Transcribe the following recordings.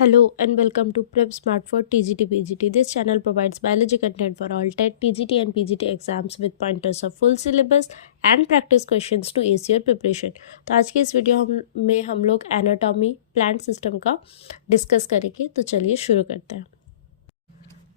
Hello and welcome to Prep Smart for TGT PGT. This channel provides biology content for all TET, TGT and PGT exams with pointers of full syllabus and practice questions to ace your preparation. तो आज के इस video में हम लोग anatomy plant system का discuss करेंगे। तो चलिए शुरू करते हैं।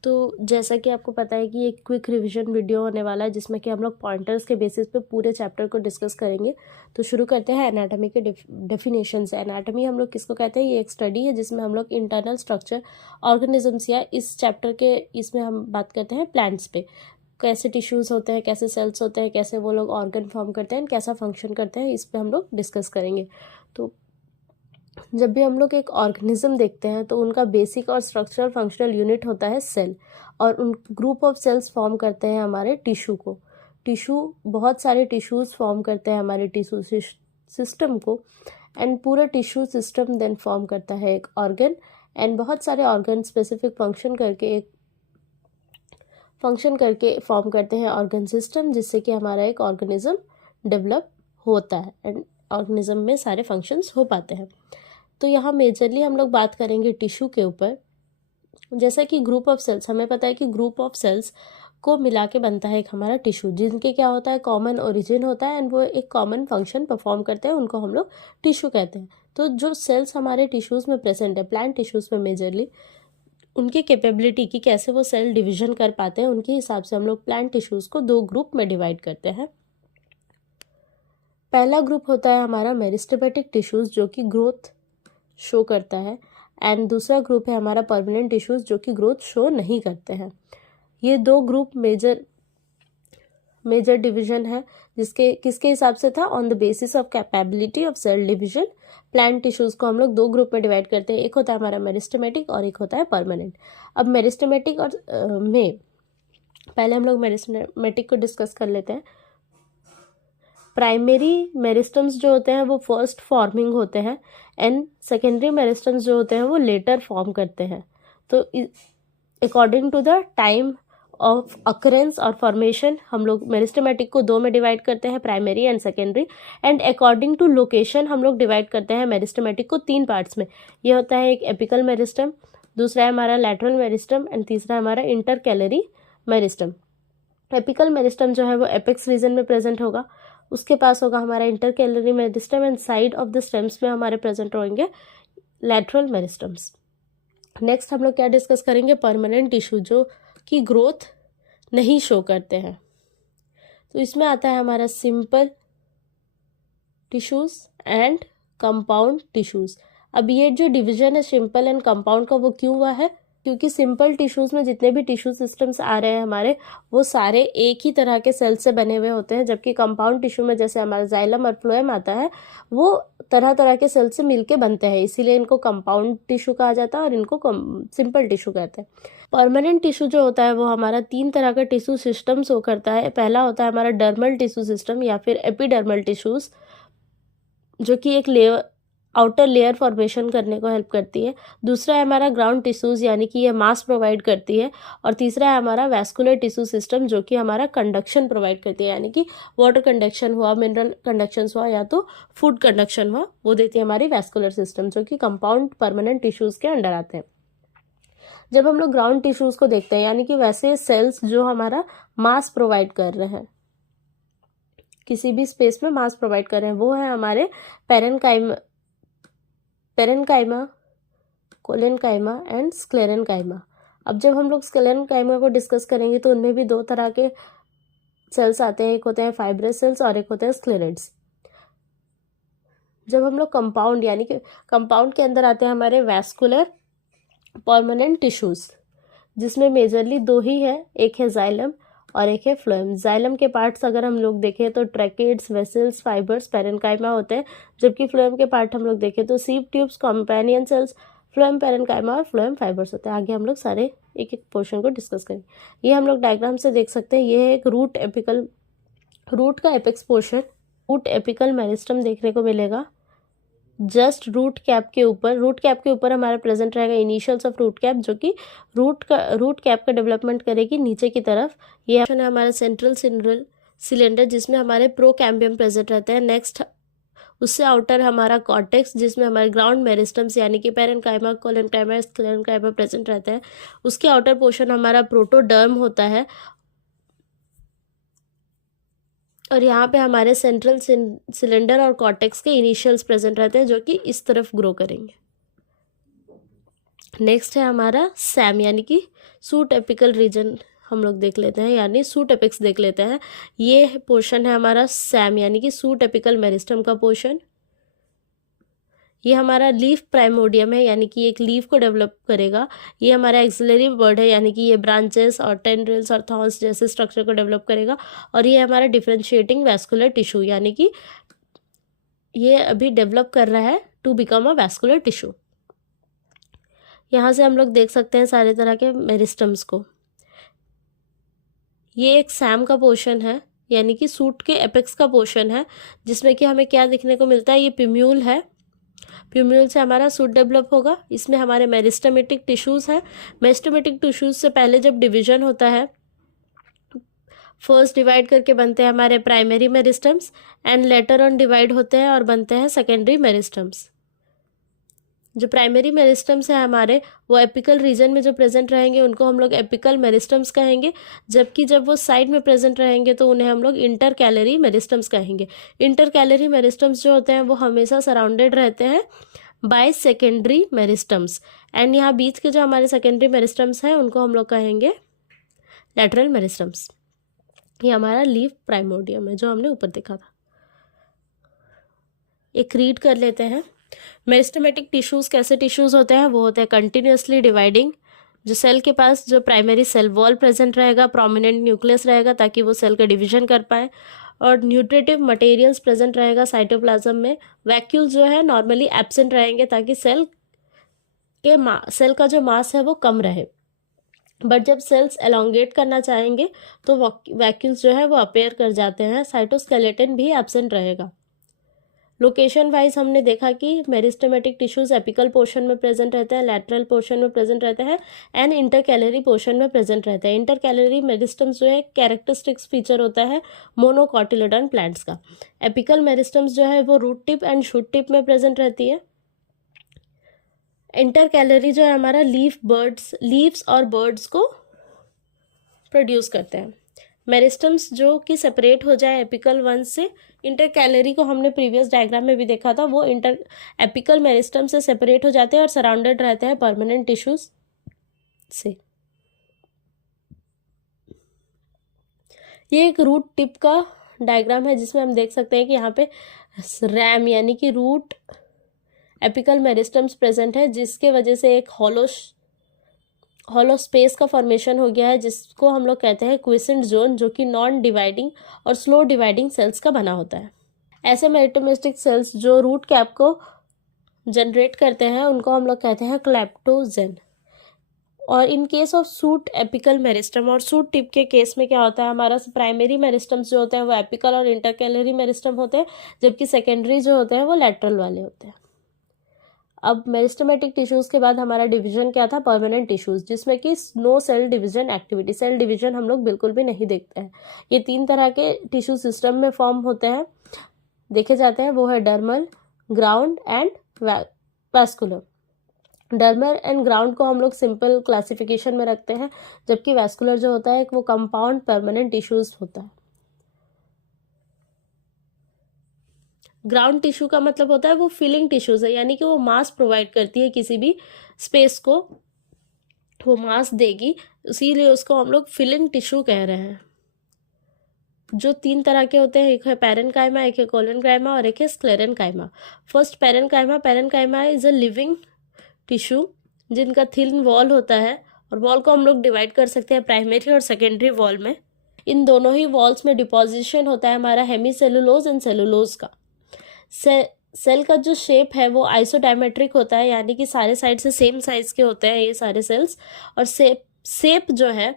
तो जैसा कि आपको पता है कि एक क्विक रिवीजन वीडियो होने वाला है जिसमें कि हम लोग पॉइंटर्स के बेसिस पे पूरे चैप्टर को डिस्कस करेंगे। तो शुरू करते हैं एनाटॉमी के डेफिनेशन से। एनाटॉमी हम लोग किसको कहते हैं? ये एक स्टडी है जिसमें हम लोग इंटरनल स्ट्रक्चर ऑर्गेनिजम्स या इस चैप्टर के इसमें हम बात करते हैं प्लांट्स पे, कैसे टिश्यूज़ होते हैं, कैसे सेल्स होते हैं, कैसे वो लोग ऑर्गन फॉर्म करते हैं, कैसा फंक्शन करते हैं, इस पर हम लोग डिस्कस करेंगे। तो जब भी हम लोग एक ऑर्गेनिज्म देखते हैं तो उनका बेसिक और स्ट्रक्चरल फंक्शनल यूनिट होता है सेल, और उन ग्रुप ऑफ सेल्स फॉर्म करते हैं हमारे टिश्यू को। टिश्यू बहुत सारे टिश्यूज़ फॉर्म करते हैं हमारे टिश्यू सिस्टम को, एंड पूरा टिश्यू सिस्टम देन फॉर्म करता है एक ऑर्गन, एंड बहुत सारे ऑर्गन स्पेसिफिक फंक्शन करके फॉर्म करते हैं ऑर्गन सिस्टम, जिससे कि हमारा एक ऑर्गेनिज्म डेवलप होता है एंड ऑर्गेनिज्म में सारे फंक्शंस हो पाते हैं। तो यहाँ मेजरली हम लोग बात करेंगे टिश्यू के ऊपर। जैसा कि ग्रुप ऑफ सेल्स, हमें पता है कि ग्रुप ऑफ सेल्स को मिला के बनता है एक हमारा टिश्यू, जिनके क्या होता है, कॉमन ओरिजिन होता है एंड वो एक कॉमन फंक्शन परफॉर्म करते हैं, उनको हम लोग टिश्यू कहते हैं। तो जो सेल्स हमारे टिश्यूज़ में प्रेजेंट है, प्लांट टिश्यूज़ में मेजरली, उनकी कैपेबिलिटी की कैसे वो सेल डिवीजन कर पाते हैं, उनके हिसाब से हम लोग प्लांट टिश्यूज़ को दो ग्रुप में डिवाइड करते हैं। पहला ग्रुप होता है हमारा मेरिस्टेमेटिक टिश्यूज़, जो कि ग्रोथ शो करता है, एंड दूसरा ग्रुप है हमारा परमानेंट टिश्यूज़, जो कि ग्रोथ शो नहीं करते हैं। ये दो ग्रुप मेजर डिवीजन है, किसके हिसाब से था? On the basis of capability of cell division plant tissues को हम लोग दो ग्रुप में डिवाइड करते हैं। एक होता है हमारा मेरिस्टेमेटिक और एक होता है परमानेंट। अब मेरिस्टेमेटिक और में पहले हम लोग मेरिस्टेमेटिक को डिस्कस कर लेते हैं। प्राइमरी मेरिस्टम्स जो होते हैं वो फर्स्ट फॉर्मिंग होते हैं, एंड सेकेंडरी मेरिस्टम्स जो होते हैं वो लेटर फॉर्म करते हैं। तो according to the time of occurrence और फॉर्मेशन हम लोग मेरिस्टेमेटिक को दो में डिवाइड करते हैं, primary and secondary, and according to location हम लोग डिवाइड करते हैं मेरिस्टेमेटिक को तीन पार्ट्स में। ये होता है एक एपिकल मेरिस्टम, दूसरा है हमारा लैटरल मेरिस्टम, एंड तीसरा है हमारा इंटरकैलरी मेरिस्टम। एपिकल मेरिस्टम जो है वो एपेक्स रीजन में प्रेजेंट होगा, उसके पास होगा हमारा intercalary meristem, and side of the stems में हमारे प्रेजेंट होंगे लैटरल मेरिस्टम्स। नेक्स्ट हम लोग क्या डिस्कस करेंगे? परमानेंट टिश्यू, जो कि ग्रोथ नहीं शो करते हैं। तो इसमें आता है हमारा simple tissues and compound tissues. अब ये जो डिवीजन है सिंपल एंड कंपाउंड का, वो क्यों हुआ है? क्योंकि सिंपल टिश्यूज़ में जितने भी टिश्यू सिस्टम्स आ रहे हैं हमारे, वो सारे एक ही तरह के सेल से बने हुए होते हैं, जबकि कंपाउंड टिश्यू में जैसे हमारा जाइलम और फ्लोएम आता है, वो तरह तरह के सेल से मिलके बनते हैं, इसीलिए इनको कंपाउंड टिश्यू कहा जाता है और इनको सिंपल टिश्यू कहते हैं। परमानेंट टिश्यू जो होता है वो हमारा तीन तरह का टिश्यू सिस्टम शो करता है। पहला होता है हमारा डर्मल टिश्यू सिस्टम या फिर एपिडर्मल टिश्यूज़, जो कि एक आउटर लेयर फॉर्मेशन करने को हेल्प करती है। दूसरा है हमारा ग्राउंड टिश्यूज़, यानी कि ये मास प्रोवाइड करती है, और तीसरा है हमारा वैस्कुलर टिश्यू सिस्टम, जो कि हमारा कंडक्शन प्रोवाइड करती है, यानी कि वाटर कंडक्शन हुआ, मिनरल कंडक्शन हुआ, या तो फूड कंडक्शन हुआ, वो देती है हमारी वैस्कुलर सिस्टम, जो कि कंपाउंड परमानेंट टिश्यूज़ के अंडर आते हैं। जब हम लोग ग्राउंड टिश्यूज़ को देखते हैं, यानी कि वैसे सेल्स जो हमारा मास प्रोवाइड कर रहे हैं, किसी भी स्पेस में मास प्रोवाइड कर रहे हैं, वो है हमारे पेरेनकाइमा, कोलेनकाइमा एंड स्क्लेरेनकाइमा। अब जब हम लोग स्क्लेरेनकाइमा को डिस्कस करेंगे तो उनमें भी दो तरह के सेल्स आते हैं, एक होते हैं फाइब्रस सेल्स और एक होते हैं स्क्लेरेट्स। जब हम लोग कंपाउंड, यानी कि कंपाउंड के अंदर आते हैं हमारे वैस्कुलर परमानेंट टिश्यूज़, जिसमें मेजरली दो ही है, एक है जाइलम और एक है फ्लोएम। जाइलम के पार्ट्स अगर हम लोग देखें तो ट्रैकेड्स, वेसल्स, फाइबर्स, पेरेनकाइमा होते हैं, जबकि फ्लोएम के पार्ट हम लोग देखें तो sieve tubes, companion cells, phloem parenchyma और फ्लोएम फाइबर्स होते हैं। आगे हम लोग सारे एक एक पोर्शन को डिस्कस करेंगे। ये हम लोग डायग्राम से देख सकते हैं, ये है एक रूट का apex portion, root apical meristem देखने को मिलेगा जस्ट रूट कैप के ऊपर हमारा प्रेजेंट रहेगा इनिशियल्स ऑफ रूट कैप, जो कि रूट कैप का डेवलपमेंट करेगी नीचे की तरफ। ये ऑप्शन है हमारा सेंट्रल सिलेंडर, जिसमें हमारे प्रोकैम्बियम प्रेजेंट रहते हैं। नेक्स्ट उससे आउटर हमारा कॉर्टेक्स जिसमें हमारे ग्राउंड मेरिस्टम्स यानी कि पैरेन्काइमा, कोलेनकाइमा, स्क्लेरेन्काइमा प्रेजेंट रहता है। उसके आउटर पोर्शन हमारा प्रोटोडर्म होता है और यहाँ पे हमारे सेंट्रल सिलेंडर और कॉर्टेक्स के इनिशियल्स प्रेजेंट रहते हैं जो कि इस तरफ ग्रो करेंगे। नेक्स्ट है हमारा सैम यानी कि सूट एपिकल रीजन हम लोग देख लेते हैं, यानी सूट एपिक्स देख लेते हैं। ये पोर्शन है हमारा सैम यानी कि सूट एपिकल मेरिस्टम का पोर्शन। ये हमारा लीफ प्राइमोडियम है यानी कि एक लीफ को डेवलप करेगा। ये हमारा एक्सिलरी बर्ड है यानी कि ये ब्रांचेस और टेंड्रिल्स और थॉर्न्स जैसे स्ट्रक्चर को डेवलप करेगा। और ये हमारा डिफरेंशिएटिंग वैस्कुलर टिश्यू यानी कि ये अभी डेवलप कर रहा है to become a vascular tissue. यहाँ से हम लोग देख सकते हैं सारे तरह के मेरिस्टम्स को। ये एक सैम का पोर्शन है यानी कि सूट के एपेक्स का पोर्शन है, जिसमें कि हमें क्या देखने को मिलता है, ये प्यूम्यूल है। प्यूम्यूल से हमारा सूट डेवलप होगा। इसमें हमारे मेरिस्टमेटिक टिश्यूज़ हैं। मेरिस्टमेटिक टिश्यूज़ से पहले जब डिवीजन होता है, फर्स्ट डिवाइड करके बनते हैं हमारे primary meristems and later on divide होते हैं और बनते हैं सेकेंडरी मेरिस्टम्स। जो प्राइमरी मेरिस्टम्स है हमारे, वो एपिकल रीजन में जो प्रेजेंट रहेंगे उनको हम लोग एपिकल मेरिस्टम्स कहेंगे, जबकि जब वो साइड में प्रेजेंट रहेंगे तो उन्हें हम लोग इंटर कैलरी मेरिस्टम्स कहेंगे। इंटर कैलरी मेरिस्टम्स जो होते हैं वो हमेशा सराउंडेड रहते हैं बाय सेकेंडरी मेरिस्टम्स एंड यहाँ बीच के जो हमारे सेकेंडरी मेरिस्टम्स हैं उनको हम लोग कहेंगे लैटरल मेरिस्टम्स। ये हमारा लीफ प्राइमोडियम है जो हमने ऊपर देखा था। एक रीड कर लेते हैं। मेरिस्टमेटिक टिश्यूज़ कैसे टिश्यूज़ होते हैं, वो होते हैं कंटिन्यूसली डिवाइडिंग। जो सेल के पास जो प्राइमरी सेल वॉल प्रेजेंट रहेगा, प्रोमिनेंट न्यूक्लियस रहेगा ताकि वो सेल का डिवीजन कर पाए, और न्यूट्रिटिव मटेरियल्स प्रेजेंट रहेगा साइटोप्लाज्म में। वैक्यूल जो है नॉर्मली एब्सेंट रहेंगे ताकि सेल का जो मास है वो कम रहे। बट जब सेल्स एलोंगेट करना चाहेंगे तो वैक्यूल्स जो है वो अपेयर कर जाते हैं। साइटोस्केलेटन भी एब्सेंट रहेगा। लोकेशन वाइज हमने देखा कि मेरिस्टमेटिक टिश्यूज एपिकल पोर्शन में प्रेजेंट रहते हैं, लैटरल पोर्शन में प्रेजेंट रहते हैं एंड इंटरकैलरी पोर्शन में प्रेजेंट रहते हैं। इंटरकैलरी मेरिस्टम्स जो है कैरेक्टरिस्टिक्स फीचर होता है मोनोकॉटिलेडॉन प्लांट्स का। एपिकल मेरिस्टम्स जो है वो root tip and shoot tip में प्रेजेंट रहती है। इंटरकैलरी जो है हमारा लीव्स और बर्ड्स को प्रोड्यूस करते हैं। मेरिस्टम्स जो कि सेपरेट हो जाए एपिकल वन से, इंटरकैलरी को हमने प्रीवियस डायग्राम में भी देखा था, वो एपिकल मेरिस्टम से सेपरेट हो जाते हैं और सराउंडेड रहते हैं परमानेंट टिश्यूज से। ये एक रूट टिप का डायग्राम है जिसमें हम देख सकते हैं कि यहाँ पे रैम यानी कि रूट एपिकल मेरिस्टम्स प्रेजेंट है, जिसके वजह से एक हॉलो स्पेस का फॉर्मेशन हो गया है, जिसको हम लोग कहते हैं क्विसेंट जोन, जो कि नॉन डिवाइडिंग और स्लो डिवाइडिंग सेल्स का बना होता है। ऐसे मेरिस्टेमेटिक सेल्स जो रूट कैप को जनरेट करते हैं उनको हम लोग कहते हैं क्लेप्टोजेन। और in case of suit apical meristem और सूट टिप के केस में क्या होता है, हमारा प्राइमरी मेरिस्टम्स जो होते हैं वो एपिकल और इंटरकैलरी मेरिस्टम होते हैं, जबकि सेकेंडरी जो होते हैं वो लैटरल वाले होते हैं। अब मेरिस्टमेटिक टिश्यूज के बाद हमारा डिवीजन क्या था, परमानेंट टिश्यूज, जिसमें कि no cell division activity, cell division हम लोग बिल्कुल भी नहीं देखते हैं। ये 3 तरह के टिश्यू सिस्टम में फॉर्म होते हैं, देखे जाते हैं, वो है dermal, ground and vascular. Dermal and ground को हम लोग सिंपल क्लासिफिकेशन में रखते हैं, जबकि वैस्कुलर जो होता है वो कंपाउंड परमानेंट टिश्यूज होता है। ग्राउंड टिश्यू का मतलब होता है वो फिलिंग टिश्यूज है, यानी कि वो मास प्रोवाइड करती है, किसी भी स्पेस को वो मास देगी, इसीलिए उसको हम लोग फिलिंग टिश्यू कह रहे हैं। जो 3 तरह के होते हैं, एक है पैरेन्काइमा, एक है कोलेनकाइमा और एक है sclerenchyma. First parenchyma is a living tissue जिनका थिन वॉल होता है, और वॉल को हम लोग डिवाइड कर सकते हैं प्राइमरी और सेकेंडरी वॉल में। इन दोनों ही वॉल्स में डिपोजिशन होता है हमारा हेमीसेलुलोज एंड सेलुलोज का। सेल का जो शेप है वो आइसोडायमेट्रिक होता है, यानी कि सारे साइड से सेम साइज के होते हैं ये सारे सेल्स। और शेप जो है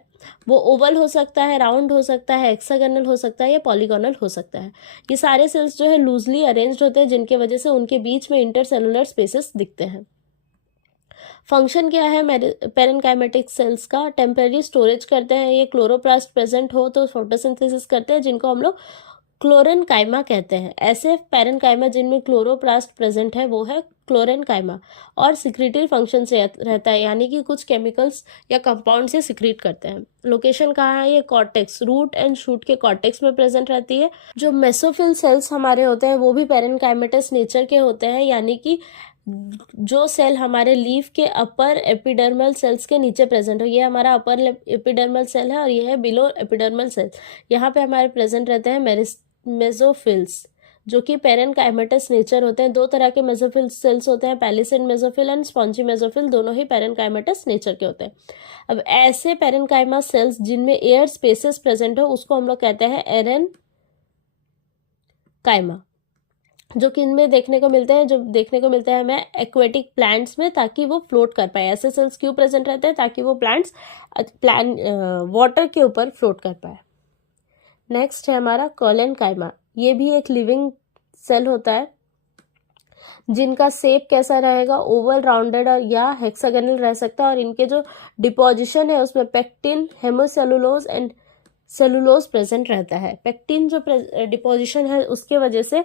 वो ओवल हो सकता है, राउंड हो सकता है, हेक्सागोनल हो सकता है या पॉलीगोनल हो सकता है। ये सारे सेल्स जो है लूजली अरेंज्ड होते हैं, जिनके वजह से उनके बीच में इंटरसेलुलर स्पेसेस दिखते हैं। फंक्शन क्या है पैरेन्काइमेटिक सेल्स का, टेम्पररी स्टोरेज करते हैं। ये क्लोरोप्लास्ट प्रेजेंट हो तो फोटोसिंथेसिस करते हैं, जिनको हम लोग क्लोरेनकाइमा कहते हैं। ऐसे पैरेनकाइमा जिनमें क्लोरोप्लास्ट प्रेजेंट है वो है क्लोरेनकाइमा, और सिक्रेटरी फंक्शन से रहता है, यानी कि कुछ केमिकल्स या कंपाउंड से सिक्रीट करते हैं। लोकेशन कहाँ है? ये कॉर्टेक्स, रूट एंड शूट के कॉर्टेक्स में प्रेजेंट रहती है। जो मेसोफिल सेल्स हमारे होते हैं वो भी पैरेनकाइमेटस नेचर के होते हैं, यानी कि जो सेल हमारे लीफ के अपर एपिडर्मल सेल्स के नीचे प्रेजेंट हो, ये हमारा अपर एपिडर्मल सेल है और ये है बिलो एपिडर्मल सेल। यहाँ पे हमारे प्रेजेंट रहते हैं मेसोफिल्स, जो कि पैरेनकाइमेटस नेचर होते हैं। दो तरह के मेसोफिल सेल्स होते हैं, palisade mesophyll and spongy mesophyll, दोनों ही पैरेनकाइमेटस नेचर के होते हैं। अब ऐसे पैरेनकाइमा सेल्स जिनमें एयर स्पेसेस प्रेजेंट हो उसको हम लोग कहते हैं एरेन काइमा, जो कि इनमें देखने को मिलते हैं, जो देखने को मिलते हैं हमें एक्वेटिक प्लांट्स में, ताकि वो फ्लोट कर पाए। ऐसे सेल्स क्यों प्रेजेंट रहते हैं? ताकि वो प्लांट्स वाटर के ऊपर फ्लोट कर पाए। नेक्स्ट है हमारा कोलेनकाइमा। ये भी एक लिविंग सेल होता है जिनका शेप कैसा रहेगा? ओवल, राउंडेड और या हेक्सागोनल रह सकता है, और इनके जो डिपोजिशन है उसमें पेक्टिन, हेमोसेलुलोज एंड सेलुलोज प्रेजेंट रहता है। पेक्टिन जो डिपोजिशन है उसके वजह से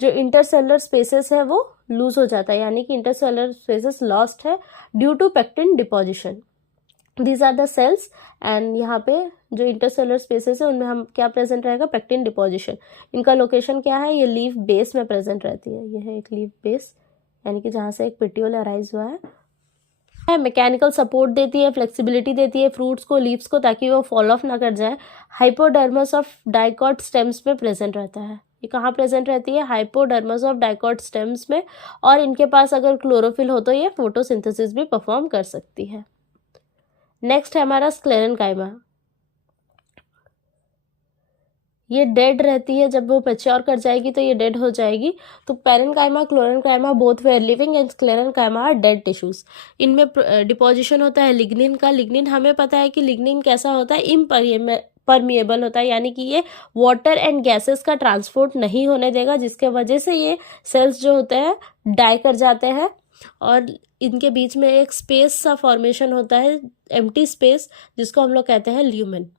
जो इंटरसेलुलर स्पेसेस है वो लूज हो जाता है, यानी कि इंटरसेलुलर स्पेसेस लॉस्ट है due to pectin deposition. These are the cells, and यहाँ पे जो इंटरसेलुलर स्पेसेस है उनमें हम क्या प्रेजेंट रहेगा? Pectin deposition. इनका लोकेशन क्या है? ये लीफ बेस में प्रेजेंट रहती है। ये है एक लीफ बेस, यानी कि जहाँ से एक पेटियोल अराइज हुआ है। मैकेनिकल सपोर्ट देती है, फ्लेक्सिबिलिटी देती है फ्रूट्स को, लीव्स को, ताकि वो फॉल ऑफ ना कर जाए। हाइपोडर्मस ऑफ डाइकॉट स्टेम्स में प्रेजेंट रहता है। ये कहाँ प्रेजेंट रहती है? हाइपोडर्मस ऑफ डाइकॉट स्टेम्स में, और इनके पास अगर क्लोरोफिल हो तो ये फोटोसिंथेसिस भी परफॉर्म कर सकती है। नेक्स्ट है हमारा स्क्लेरेनकाइमा। ये डेड रहती है, जब वो मैच्योर कर जाएगी तो ये डेड हो जाएगी। तो parenchyma, chlorenchyma both were living, and sclerenchyma are dead tissues. इनमें डिपोजिशन होता है लिग्निन का। लिग्निन हमें पता है कि लिग्निन कैसा होता है? इम्परमिएबल होता है, यानी कि ये वाटर एंड गैसेस का ट्रांसपोर्ट नहीं होने देगा, जिसके वजह से ये सेल्स जो होते हैं डाई कर जाते हैं, और इनके बीच में एक स्पेस सा फॉर्मेशन होता है, एम्प्टी स्पेस, जिसको हम लोग कहते हैं ल्यूमेन।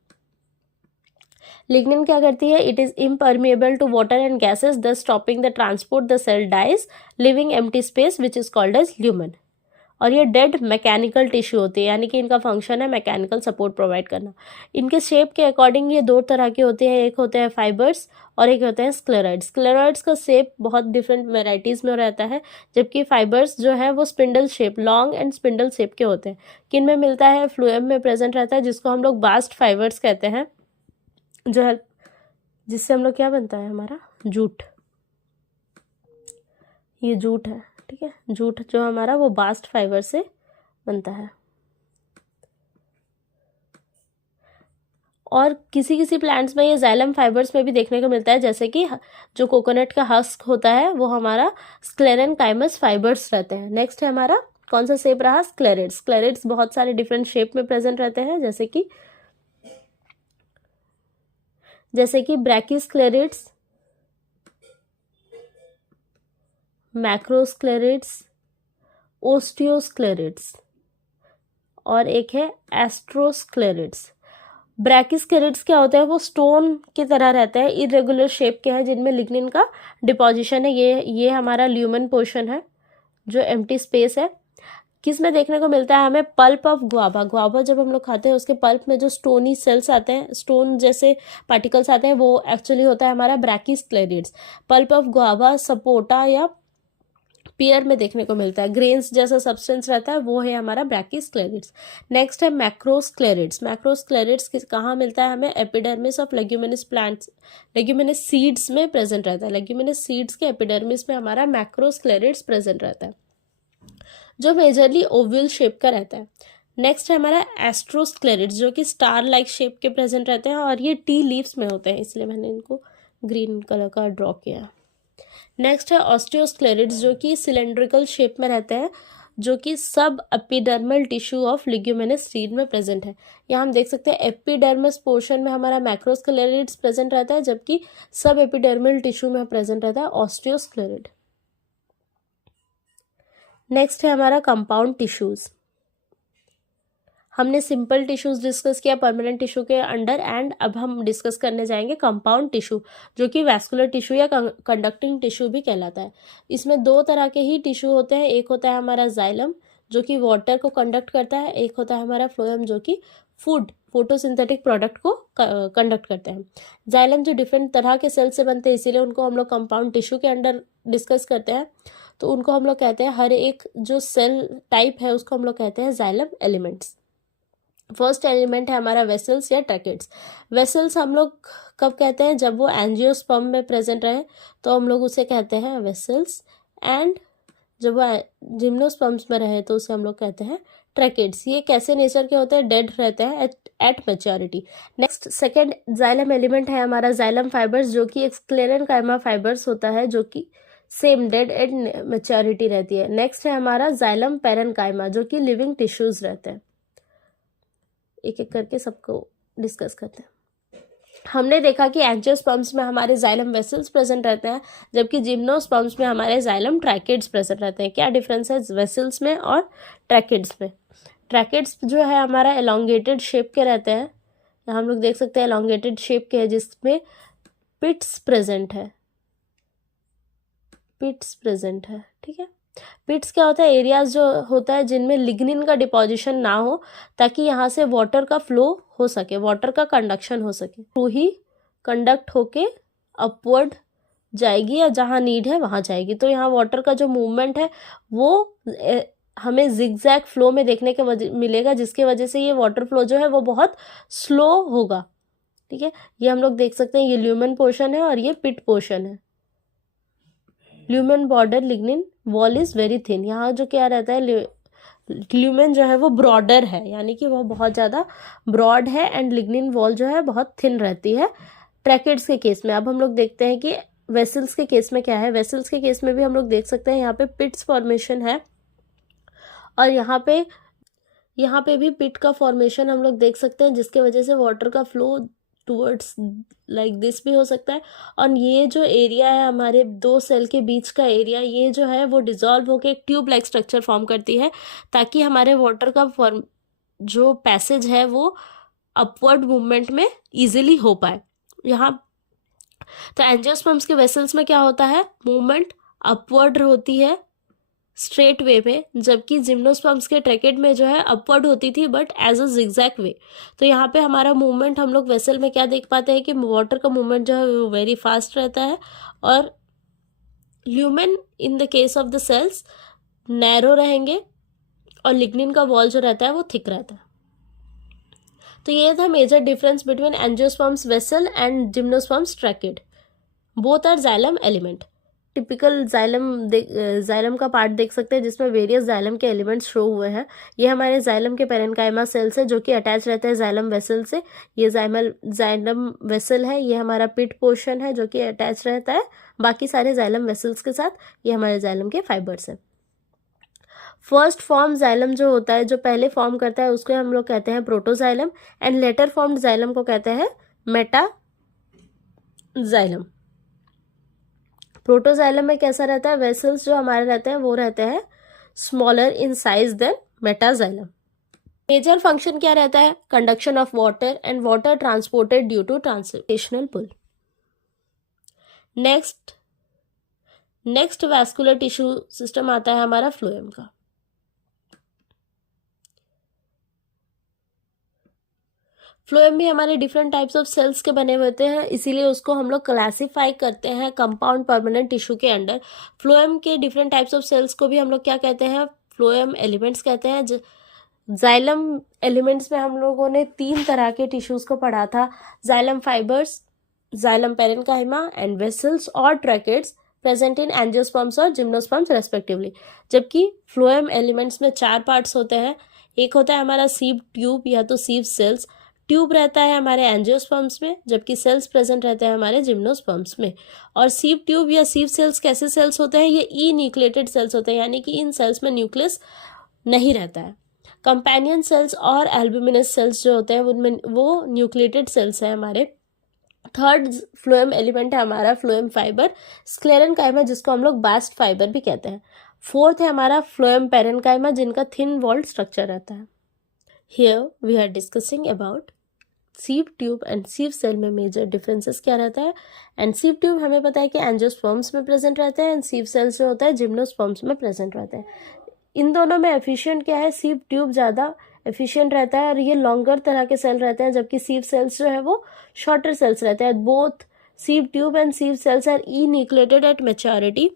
लिग्निन क्या करती है? It is impermeable to water and gases, thus stopping the transport, the cell dies, living empty space which is called as lumen. और ये डेड मैकेनिकल टिश्यू होती है, यानी कि इनका फंक्शन है मैकेनिकल सपोर्ट प्रोवाइड करना। इनके शेप के अकॉर्डिंग ये दो तरह के होते हैं, एक होते हैं फाइबर्स और एक होते हैं स्क्लेरॉइड्स। स्क्लेरॉइड्स का शेप बहुत डिफरेंट वेराइटीज़ में रहता है, जबकि फाइबर्स जो है वो spindle shape, long and spindle shape के होते हैं। किन में मिलता है? फ्लोएम में प्रेजेंट रहता है, जिसको हम लोग बास्ट फाइबर्स कहते हैं, जो है जिससे हम लोग क्या बनता है? हमारा जूट। ये जूट है, ठीक है। जूट जो हमारा वो बास्ट फाइबर से बनता है। और किसी किसी प्लांट्स में ये जाइलम फाइबर्स में भी देखने को मिलता है, जैसे कि जो कोकोनट का हस्क होता है वो हमारा स्क्लेरेनकाइमस फाइबर्स रहते हैं। नेक्स्ट है हमारा कौन सा शेप रहा? स्क्लेरिड्स। स्क्लेरिड्स बहुत सारे डिफरेंट शेप में प्रेजेंट रहते हैं, जैसे कि ब्रैकिस्क्लेरिड्स, मैक्रोस्क्लेरिड्स, ओस्टियोस्क्लेरिड्स, और एक है एस्ट्रोस्क्लेरिड्स। ब्रैकिस्क्लेरिड्स क्या होता है? वो स्टोन की तरह रहता है, इरेगुलर शेप के हैं, जिनमें लिग्निन का डिपोजिशन है। ये हमारा ल्यूमन पोर्शन है, जो एम्प्टी स्पेस है। किस में देखने को मिलता है हमें? Pulp of guava. गुआवा जब हम लोग खाते हैं उसके पल्प में जो स्टोनी सेल्स आते हैं, स्टोन जैसे पार्टिकल्स आते हैं, वो एक्चुअली होता है हमारा ब्रैकिस्क्लेरिड्स। पल्प ऑफ गुआवा सपोटा या पियर में देखने को मिलता है, ग्रेन्स जैसा सब्सटेंस रहता है, वो है हमारा ब्रैकिस्क्लेरिड्स। नेक्स्ट है मैक्रोस्क्लेरिड्स। मैक्रोस्क्लेरिड्स कहाँ मिलता है हमें? Epidermis of leguminous plants, leguminous seeds में प्रेजेंट रहता है। लेग्यूमिनस सीड्स के एपिडर्मिस में हमारा मैक्रोस्क्लेरिड्स प्रेजेंट रहता है, जो मेजरली ओवल शेप का रहता है। नेक्स्ट है हमारा एस्ट्रोस्क्लेरिड्स, जो कि स्टार लाइक शेप के प्रेजेंट रहते हैं, और ये टी लीव्स में होते हैं, इसलिए मैंने इनको ग्रीन कलर का ड्रॉ किया। नेक्स्ट है ऑस्टियोस्क्लेरिड्स, जो कि सिलेंड्रिकल शेप में रहते हैं, जो कि सब epidermal tissue of leguminous seed में प्रेजेंट है। यहाँ हम देख सकते हैं एपिडर्मस पोर्शन में हमारा मैक्रोस्क्लेरिड्स प्रेजेंट रहता है, जबकि सब एपिडर्मल टिश्यू में प्रेजेंट रहता है ऑस्टियोस्क्लेरिड। नेक्स्ट है हमारा कंपाउंड टिश्यूज। हमने सिंपल टिश्यूज डिस्कस किया परमानेंट टिश्यू के अंडर, एंड अब हम डिस्कस करने जाएंगे कंपाउंड टिश्यू, जो कि वैस्कुलर टिश्यू या कंडक्टिंग टिश्यू भी कहलाता है। इसमें दो तरह के ही टिश्यू होते हैं, एक होता है हमारा जाइलम जो कि वाटर को कंडक्ट करता है, एक होता है हमारा फ्लोएम जो कि फोटोसिंथेटिक प्रोडक्ट को कंडक्ट करते हैं। जाइलम जो डिफरेंट तरह के सेल से बनते हैं, इसीलिए उनको हम लोग कंपाउंड टिश्यू के अंडर डिस्कस करते हैं। तो उनको हम लोग कहते हैं, हर एक जो सेल टाइप है उसको हम लोग कहते हैं जाइलम एलिमेंट्स। फर्स्ट एलिमेंट है हमारा वेसल्स या ट्रैकेट्स। वेसल्स हम लोग कब कहते हैं, जब वो एंजियोस्पर्म में प्रेजेंट रहे तो हम लोग उसे कहते हैं वेसल्स, एंड जब वो जिम्नोस्पर्म्स में रहे तो उसे हम लोग कहते हैं ट्रैकेट्स। ये कैसे नेचर के होते हैं, डेड रहते हैं at maturity. Next second xylem element है हमारा जाइलम फाइबर्स, जो कि एक स्क्लेरेनकाइमा फाइबर्स होता है, जो कि सेम डेड एट मैच्योरिटी रहती है। नेक्स्ट है हमारा जाइलम पैरेनकाइमा, जो कि लिविंग टिश्यूज रहते हैं। एक एक करके सबको डिस्कस करते हैं। हमने देखा कि एंजियोस्पर्म्स में हमारे जाइलम वेसल्स प्रेजेंट रहते हैं, जबकि जिम्नोस्पर्म्स में हमारे जाइलम ट्रैकेट्स प्रेजेंट रहते हैं। क्या डिफरेंस है वेसल्स में और ट्रैकेट्स में? ट्रैकेट्स जो है हमारा एलोंगेटेड शेप के रहते हैं, यहाँ हम लोग देख सकते हैं एलोंगेटेड शेप के है, जिसमें पिट्स प्रेजेंट है, पिट्स प्रेजेंट है। ठीक है, पिट्स क्या होता है, एरियाज जो होता है जिनमें लिग्निन का डिपोजिशन ना हो, ताकि यहाँ से वाटर का फ्लो हो सके, वाटर का कंडक्शन हो सके, थ्रू ही कंडक्ट होके अपवर्ड जाएगी या जहाँ नीड है वहाँ जाएगी। तो यहाँ वाटर का जो मूवमेंट है वो हमें जिगजैग फ्लो में देखने के मिलेगा, जिसके वजह से ये वाटर फ्लो जो है वो बहुत स्लो होगा। ठीक है, ये हम लोग देख सकते हैं, ये ल्यूमेन पोर्शन है और ये पिट पोर्शन है। Lumen border lignin wall is very thin. यहाँ जो क्या रहता है, ल्यूमेन जो है वो ब्रॉडर है, यानी कि वो बहुत ज़्यादा ब्रॉड है, एंड लिग्निन वॉल जो है बहुत थिन रहती है ट्रैकेट्स के केस में। अब हम लोग देखते हैं कि वेसल्स के केस में क्या है। वेसल्स के केस में भी हम लोग देख सकते हैं, यहाँ पे पिट्स फॉर्मेशन है, और यहाँ पे भी पिट का फॉर्मेशन हम लोग देख सकते हैं, जिसके वजह से वाटर का फ्लो टूवर्ड्स लाइक दिस भी हो सकता है। और ये जो एरिया है हमारे दो सेल के बीच का एरिया, ये जो है वो डिजॉल्व होकर एक ट्यूब लाइक स्ट्रक्चर फॉर्म करती है, ताकि हमारे वाटर का जो पैसेज है वो अपवर्ड मूवमेंट में इजीली हो पाए। यहाँ तो एंजियोस्पर्म्स के वेसल्स में क्या होता है, मूवमेंट अपवर्ड होती है स्ट्रेट वे में, जबकि जिम्नोस्पर्म्स के ट्रैकेट में जो है अपवर्ड होती थी, बट एज अ जिगजैग वे। तो यहाँ पे हमारा मूवमेंट हम लोग वेसल में क्या देख पाते हैं कि वाटर का मूवमेंट जो है वो वेरी फास्ट रहता है, और lumen in the case of the cells narrow रहेंगे, और लिग्निन का वॉल जो रहता है वो थिक रहता है। तो ये था major difference between angiosperms vessel and gymnosperms tracheid. Both are xylem element. Typical xylem का पार्ट देख सकते हैं, जिसमें वेरियस जाइलम के एलिमेंट्स शो हुए हैं। ये हमारे जाइलम के पैरेनकाइमा सेल्स है, जो कि अटैच रहते हैं जाइलम वेसल से। ये जाइलम वेसल है, ये हमारा पिट पोर्शन है जो कि अटैच रहता है बाकी सारे जाइलम वेसल्स के साथ। ये हमारे जाइलम के फाइबर्स हैं। फर्स्ट फॉर्म जाइलम जो होता है, जो पहले फॉर्म करता है, उसको हम लोग कहते हैं protoxylem, and later formed xylem को कहते हैं मेटाजाइलम। प्रोटोजाइलम में कैसा रहता है, वेसल्स जो हमारे रहते हैं वो रहते हैं smaller in size than metaxylem. Major function क्या रहता है, conduction of water and water transported due to translational pull. Next vascular tissue system आता है हमारा फ्लोएम का। फ्लोएम भी हमारे डिफरेंट टाइप्स ऑफ सेल्स के बने होते हैं, इसीलिए उसको हम लोग क्लासीफाई करते हैं कंपाउंड परमानेंट टिश्यू के अंडर। फ्लोएम के डिफरेंट टाइप्स ऑफ सेल्स को भी हम लोग क्या कहते हैं, फ्लोएम एलिमेंट्स कहते हैं। जाइलम एलिमेंट्स में हम लोगों ने 3 तरह के टिश्यूज को पढ़ा था, xylem fibres, xylem parenchyma and vessels और ट्रैकेट्स प्रेजेंट इन एंजियोस्पर्म्स और जिम्नोस्पर्म्स रेस्पेक्टिवली। जबकि फ्लोएम एलिमेंट्स में 4 पार्ट्स होते हैं। एक होता है हमारा सीव ट्यूब या तो सीव सेल्स। ट्यूब रहता है हमारे एंजियोस्पर्म्स में, जबकि सेल्स प्रेजेंट रहते हैं हमारे जिम्नोस्पर्म्स में। और सीव ट्यूब या सीव सेल्स कैसे सेल्स होते हैं, ये ई न्यूक्लिएटेड सेल्स होते हैं, यानी कि इन सेल्स में न्यूक्लियस नहीं रहता है। कंपेनियन सेल्स और एल्ब्यूमिनस सेल्स जो होते हैं उनमें वो न्यूक्लिएटेड सेल्स हैं हमारे। थर्ड फ्लोएम एलिमेंट है हमारा फ्लोएम फाइबर, स्क्लेरेनकाइमा, जिसको हम लोग बास्ट फाइबर भी कहते हैं। फोर्थ है हमारा फ्लोएम पैरेनकाइमा, जिनका थिन वॉल्ड स्ट्रक्चर रहता है। Here we are discussing about sieve tube and sieve cell में मेजर डिफरेंसेस क्या रहता है. एंड sieve tube हमें पता है कि एंजियोस्पर्म्स में प्रेजेंट रहते हैं एंड sieve cells जो होता है जिम्नोस्पर्म्स में प्रेजेंट रहते हैं. इन दोनों में एफिशिएंट क्या है, sieve tube ज़्यादा एफिशिएंट रहता है और ये लॉन्गर तरह के सेल रहते हैं, जबकि sieve cells जो है वो शॉर्टर सेल्स रहते हैं. Both sieve tube and sieve cells are enucleated at maturity.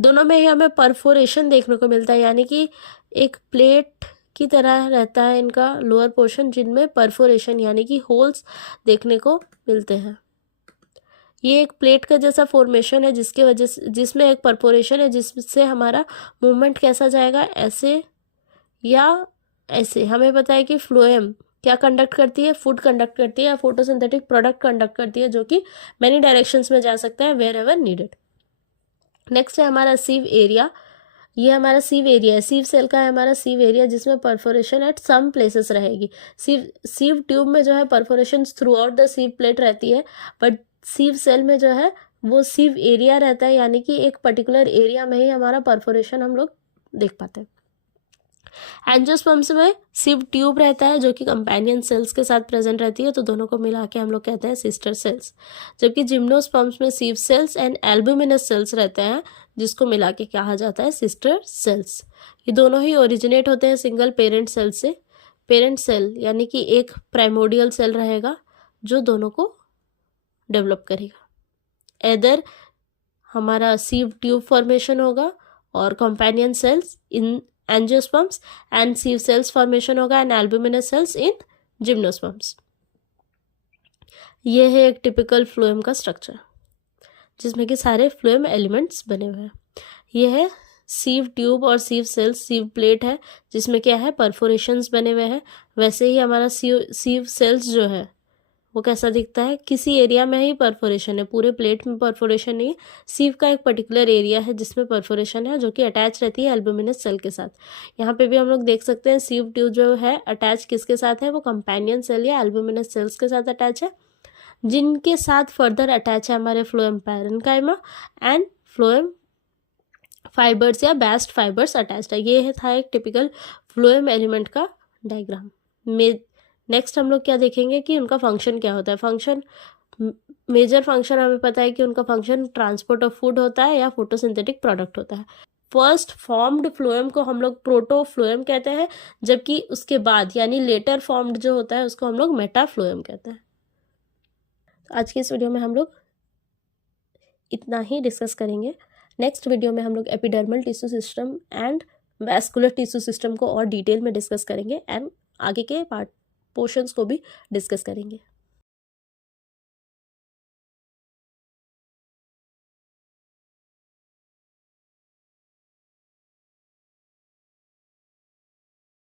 दोनों में ही हमें परफोरेशन देखने को मिलता है, यानी कि एक प्लेट की तरह रहता है इनका लोअर पोर्शन, जिनमें परफोरेशन यानी कि होल्स देखने को मिलते हैं. ये एक प्लेट का जैसा फॉर्मेशन है जिसके वजह से, जिसमें एक परफोरेशन है जिससे हमारा मूवमेंट कैसा जाएगा, ऐसे या ऐसे. हमें पता है कि फ्लोएम क्या कंडक्ट करती है, फूड कंडक्ट करती है या फोटोसिंथेटिक प्रोडक्ट कंडक्ट करती है, जो कि मैनी डायरेक्शंस में जा सकता है वेयर एवर नीडेड. नेक्स्ट है हमारा सीव एरिया. ये हमारा सीव एरिया है, सीव सेल का है हमारा सीव एरिया, जिसमें परफोरेशन एट सम प्लेसेस रहेगी. सीव ट्यूब में जो है perforation through out the सीव plate रहती है, बट सीव सेल में जो है वो सीव एरिया रहता है, यानी कि एक पर्टिकुलर एरिया में ही हमारा परफोरेशन हम लोग देख पाते हैं. एंजियोस्पर्म्स में सिव ट्यूब रहता है जो कि कंपेनियन सेल्स के साथ प्रेजेंट रहती है, तो दोनों को मिला के हम लोग कहते हैं सिस्टर सेल्स. जबकि जिम्नोस्पर्म्स में सिव सेल्स एंड एल्बुमिनस सेल्स रहते हैं, जिसको मिला के कहा जाता है सिस्टर सेल्स. ये दोनों ही ओरिजिनेट होते हैं सिंगल पेरेंट सेल से. पेरेंट सेल यानी कि एक प्राइमोडियल सेल रहेगा जो दोनों को डेवलप करेगा. एदर हमारा सिव ट्यूब फॉर्मेशन होगा और companion cells in angiosperms and sieve cells formation होगा and albuminous cells in gymnosperms. ये है एक टिपिकल फ्लोएम का स्ट्रक्चर जिसमें कि सारे फ्लोएम एलिमेंट्स बने हुए हैं. ये है सीव ट्यूब और सीव सेल्स. सीव प्लेट है जिसमें क्या है, परफोरेशंस बने हुए हैं. वैसे ही हमारा सीव सेल्स जो है वो कैसा दिखता है, किसी एरिया में ही परफोरेशन है, पूरे प्लेट में परफोरेशन नहीं है. सीव का एक पर्टिकुलर एरिया है जिसमें परफोरेशन है, जो कि अटैच रहती है एल्बुमिनस सेल के साथ. यहाँ पे भी हम लोग देख सकते हैं सीव ट्यूब जो है अटैच किसके साथ है, वो कंपेनियन सेल या एल्बुमिनस सेल्स के साथ अटैच है, जिनके साथ फर्दर अटैच है हमारे phloem parenchyma and phloem fibres या बास्ट फाइबर्स अटैच्ड है. ये था एक टिपिकल फ्लोएम एलिमेंट का डायग्राम. नेक्स्ट हम लोग क्या देखेंगे कि उनका फंक्शन क्या होता है. फंक्शन, मेजर फंक्शन हमें पता है कि उनका फंक्शन ट्रांसपोर्ट ऑफ फूड होता है या फोटोसिंथेटिक प्रोडक्ट होता है. फर्स्ट फॉर्म्ड फ्लोएम को हम लोग प्रोटोफ्लोएम कहते हैं, जबकि उसके बाद यानी लेटर फॉर्म्ड जो होता है उसको हम लोग मेटाफ्लोएम कहते हैं. तो आज की इस वीडियो में हम लोग इतना ही डिस्कस करेंगे. नेक्स्ट वीडियो में हम लोग epidermal tissue system and vascular tissue system को और डिटेल में डिस्कस करेंगे एंड आगे के पोर्शंस को भी डिस्कस करेंगे.